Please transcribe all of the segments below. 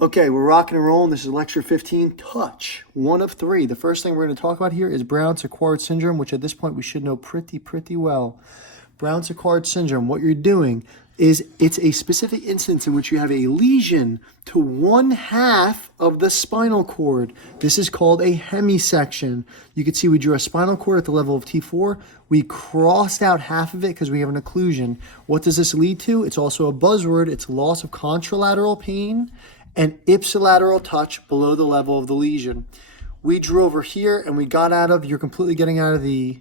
Okay, we're rocking and rolling. This is lecture 15, touch, one of three. The first thing we're going to talk about here is Brown-Séquard syndrome, which at this point we should know pretty well. Brown-Séquard syndrome, what you're doing is it's a specific instance in which you have a lesion to one half of the spinal cord. This is called a hemisection. You can see we drew a spinal cord at the level of T4. We crossed out half of it because we have an occlusion. What does this lead to? It's also a buzzword. It's loss of contralateral pain and ipsilateral touch below the level of the lesion. We drew over here and we got out of, you're completely getting out of the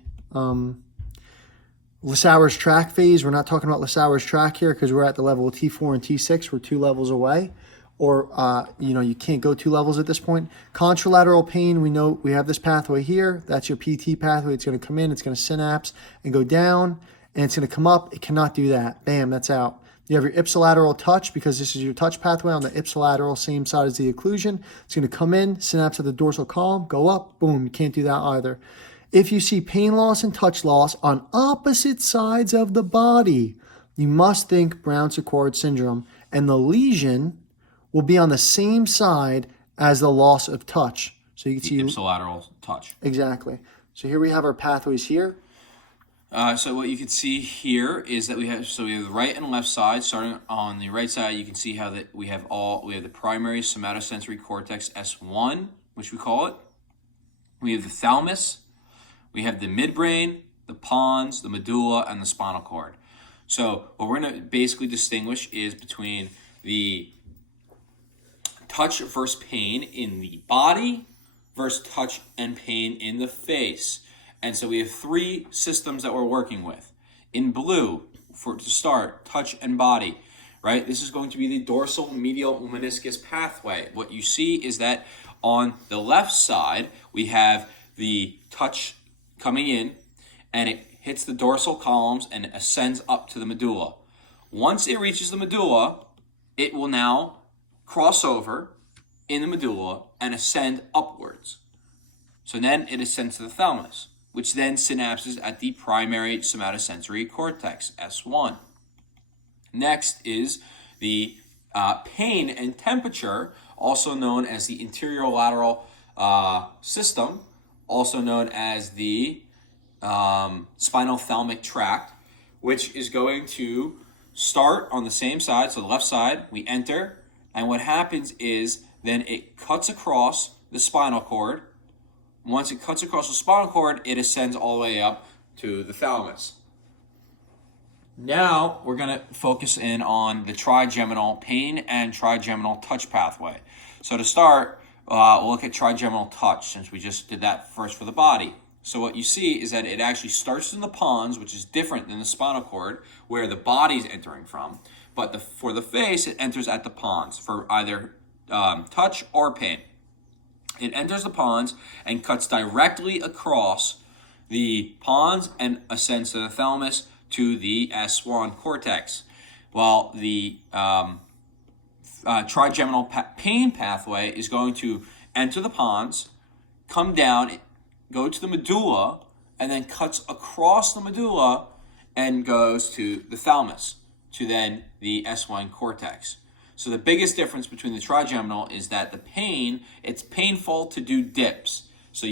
Lissauer's tract phase. We're not talking about Lissauer's tract here because we're at the level of T4 and T6. We're 2 levels away. Or, you can't go 2 levels at this point. Contralateral pain, we know we have this pathway here. That's your PT pathway. It's going to come in, it's going to synapse and go down, and it's going to come up. It cannot do that. Bam, that's out. You have your ipsilateral touch because this is your touch pathway on the ipsilateral, same side as the occlusion. It's going to come in, synapse at the dorsal column, go up, boom. You can't do that either. If you see pain loss and touch loss on opposite sides of the body, you must think Brown-Séquard syndrome, and the lesion will be on the same side as the loss of touch. So you can see ipsilateral touch. Exactly. So here we have our pathways here. So what you can see here is that we have the right and left side. Starting on the right side, you can see how that we have the primary somatosensory cortex S1, which we call it. We have the thalamus, we have the midbrain, the pons, the medulla, and the spinal cord. So what we're going to basically distinguish is between the touch versus pain in the body versus touch and pain in the face. And so we have 3 systems that we're working with. In blue, to start, touch and body, right? This is going to be the dorsal medial meniscus pathway. What you see is that on the left side, we have the touch coming in, and it hits the dorsal columns and ascends up to the medulla. Once it reaches the medulla, it will now cross over in the medulla and ascend upwards. So then it ascends to the thalamus, which then synapses at the primary somatosensory cortex, S1. Next is the pain and temperature, also known as the anterolateral system, also known as the spinal thalamic tract, which is going to start on the same side, so the left side, we enter, and what happens is then it cuts across the spinal cord. Once it cuts across the spinal cord, it ascends all the way up to the thalamus. Now we're going to focus in on the trigeminal pain and trigeminal touch pathway. So to start, we'll look at trigeminal touch since we just did that first for the body. So what you see is that it actually starts in the pons, which is different than the spinal cord, where the body's entering from. But for the face, it enters at the pons for either touch or pain. It enters the pons and cuts directly across the pons and ascends to the thalamus to the S1 cortex. While the trigeminal pain pathway is going to enter the pons, come down, go to the medulla, and then cuts across the medulla and goes to the thalamus, to then the S1 cortex. So the biggest difference between the trigeminal is that the pain, it's painful to do dips. So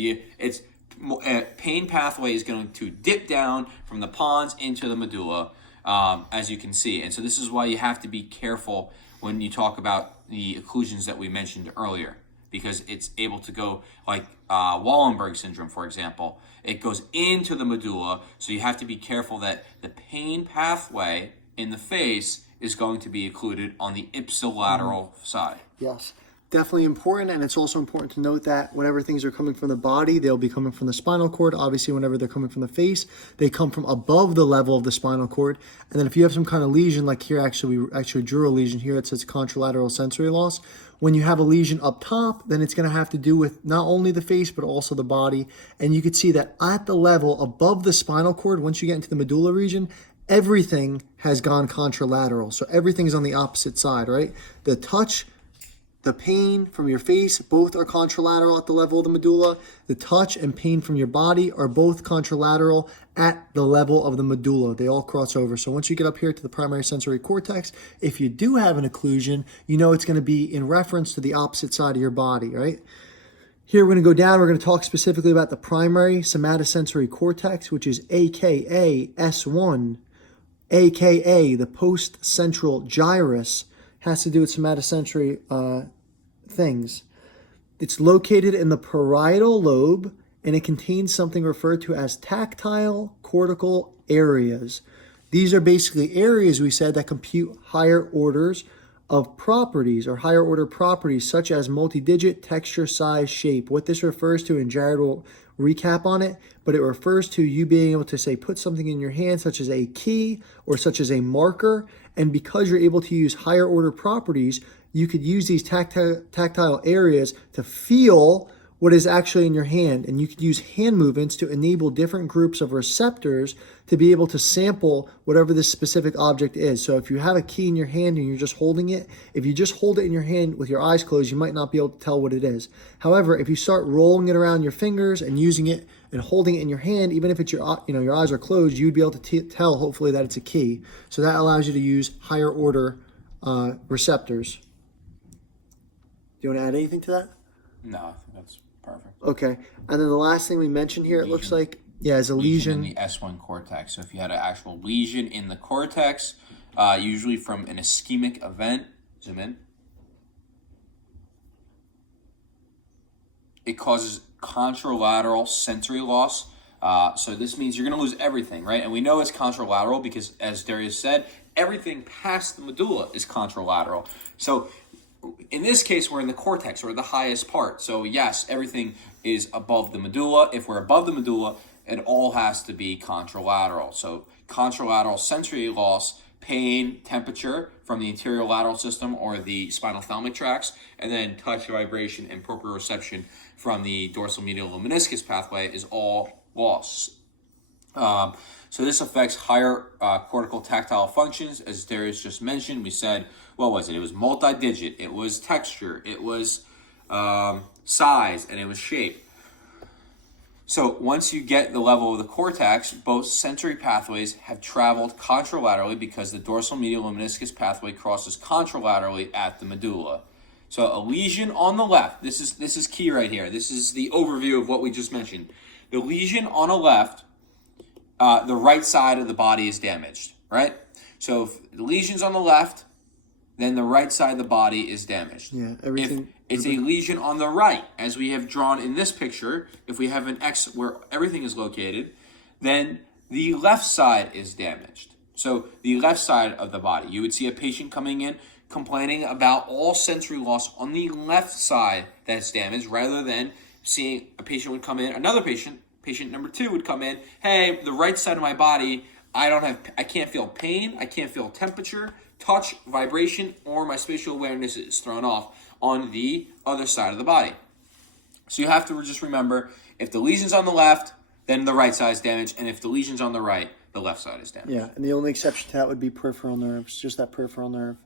pain pathway is going to dip down from the pons into the medulla, as you can see. And so this is why you have to be careful when you talk about the occlusions that we mentioned earlier, because it's able to go like Wallenberg syndrome, for example. It goes into the medulla, so you have to be careful that the pain pathway in the face is going to be occluded on the ipsilateral side. Yes, definitely important, and it's also important to note that whenever things are coming from the body, they'll be coming from the spinal cord. Obviously, whenever they're coming from the face, they come from above the level of the spinal cord. And then if you have some kind of lesion, like here, we actually drew a lesion here. It says contralateral sensory loss. When you have a lesion up top, then it's going to have to do with not only the face, but also the body. And you could see that at the level above the spinal cord, once you get into the medulla region, everything has gone contralateral. So everything's on the opposite side, right? The touch The pain from your face, both are contralateral at the level of the medulla. The touch and pain from your body are both contralateral at the level of the medulla. They all cross over. So once you get up here to the primary sensory cortex, if you do have an occlusion, you know it's going to be in reference to the opposite side of your body, right? Here we're going to go down. We're going to talk specifically about the primary somatosensory cortex, which is AKA S1, AKA the post-central gyrus. Has to do with somatosensory things. It's located in the parietal lobe, and it contains something referred to as tactile cortical areas. These are basically areas, we said, that compute higher orders of properties or higher order properties such as multi-digit, texture, size, shape. What this refers to, and Jared will recap on it, but it refers to you being able to say put something in your hand such as a key or such as a marker, and because you're able to use higher order properties, you could use these tactile areas to feel what is actually in your hand, and you could use hand movements to enable different groups of receptors to be able to sample whatever this specific object is. So if you have a key in your hand and you're just holding it, if you just hold it in your hand with your eyes closed, you might not be able to tell what it is. However, if you start rolling it around your fingers and using it and holding it in your hand, even if it's your eyes are closed, you'd be able to tell hopefully that it's a key. So that allows you to use higher order receptors. Do you want to add anything to that? No, I think that's perfect. Okay, and then the last thing we mentioned here, it looks like, is a lesion. In the S1 cortex. So if you had an actual lesion in the cortex, usually from an ischemic event, zoom in, it causes contralateral sensory loss. So this means you're going to lose everything, right? And we know it's contralateral because, as Darius said, everything past the medulla is contralateral. So in this case, we're in the cortex, or the highest part. So yes, everything is above the medulla. If we're above the medulla, it all has to be contralateral. So contralateral sensory loss, pain, temperature from the anterior lateral system or the spinal thalamic tracts, and then touch, vibration, and proprioception from the dorsal medial meniscus pathway is all loss. So this affects higher cortical tactile functions. As Darius just mentioned, we said, what was it? It was multi-digit, it was texture, it was size, and it was shape. So once you get the level of the cortex, both sensory pathways have traveled contralaterally because the dorsal medial meniscus pathway crosses contralaterally at the medulla. So a lesion on the left, this is key right here. This is the overview of what we just mentioned. The lesion on the left, the right side of the body is damaged, right? So if the lesion's on the left, then the right side of the body is damaged. Yeah, everything. If it's a lesion on the right, as we have drawn in this picture, if we have an X where everything is located, then the left side is damaged. So the left side of the body, you would see a patient coming in complaining about all sensory loss on the left side that's damaged, rather than seeing a patient would come in, another patient number 2 would come in, hey, the right side of my body, I can't feel pain, I can't feel temperature, touch, vibration, or my spatial awareness is thrown off on the other side of the body. So you have to just remember, if the lesion's on the left, then the right side is damaged, and if the lesion's on the right, the left side is damaged. Yeah, and the only exception to that would be peripheral nerves, just that peripheral nerve.